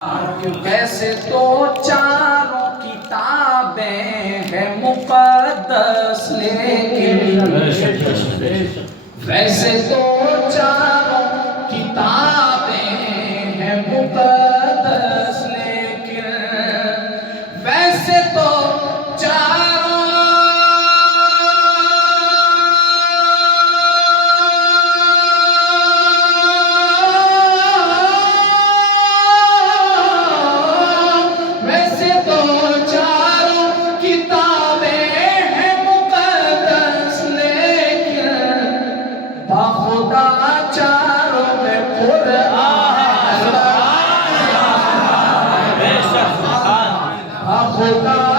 वैसे तो चारों किताबें हैं मुक़द्दस, लेकिन वैसे तो चारों किताबें हैं मुक़द्दस, लेकिन वैसे तो खुदा